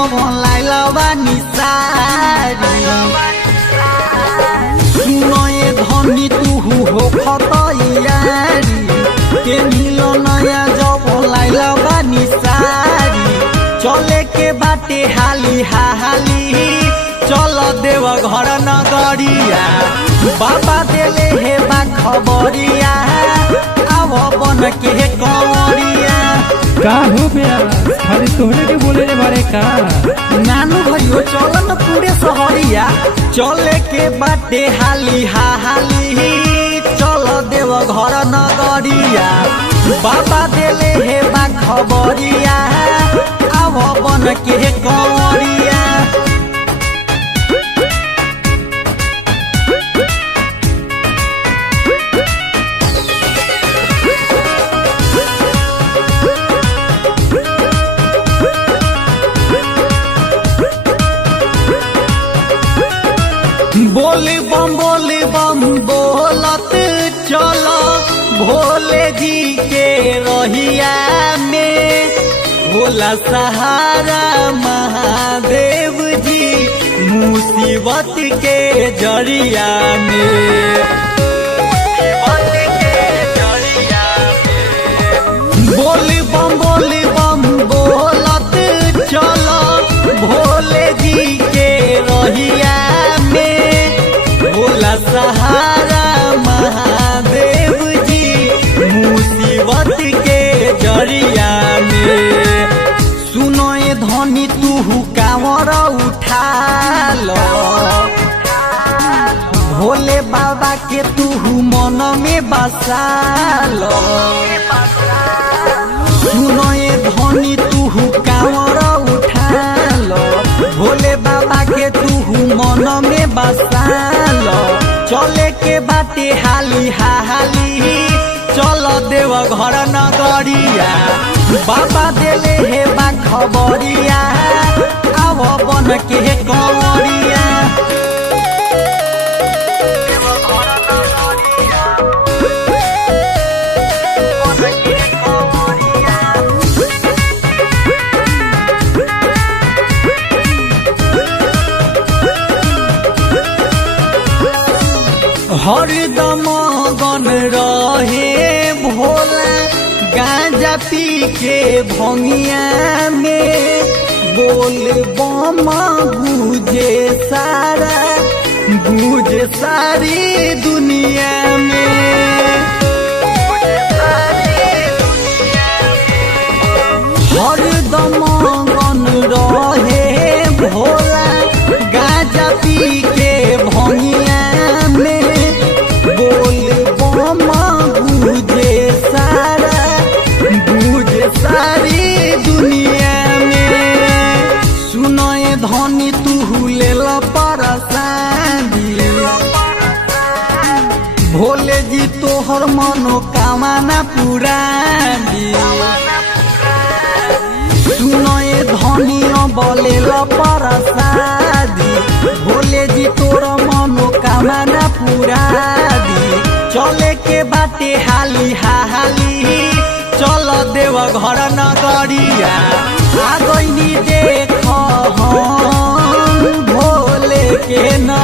जब लाइलवा निसारी सुनो ये धनी तू हो खतैयारी के मिलो नया जब लाइलवा निसारी चले के बाटे हाली हाली चल देव घर नगरिया बाबा देले हे बा खबरिया आव बन के कंवरिया का हो बे खाली तोहरे के बोले रे बारे का नानू भइयो चल न पूरे सहरिया चले के बाटे हाली हाली चल देव घर नगरिया बाबा देले हे बा खबरिया आव बन के कंवरिया बोली बम बोलत चलो भोले जी के रहिया में भोला सहारा महादेव जी मुसीबत के जरिया में बोली बम बोलत चलो भोले जी के रहिया भोला सहारा महादेव जी मुसीबत के जरिया में सुनो ये धनी तू कांवर उठा लो भोले बाबा के तू मन में बसा लो सुनो ये धनी तू कांवर उठा लो भोले बाबा के तू मन में बसा लो चले के बाटे हाली हाली चल देव घर नगरिया बाबा देले हे बा खबरिया आव बन के कंवरिया हरदम गन रहे भोला गांजा पी के भंगिया में बोल बम गूंजे सारी दुनिया में हरदम गन रहे भोला गांजा पी के भंगिया सारी दुनिया में सुनो ये धनी तू ले लो परसादी भोले जी तोहर मनोकामना पूरा दी सुनो ये धनी बोले लो परसादी भोले जी तोर मनोकामना पूरा दी चले के बाटे हाली हाली चल देव घर नगरिया आ गइनी देख भोले के न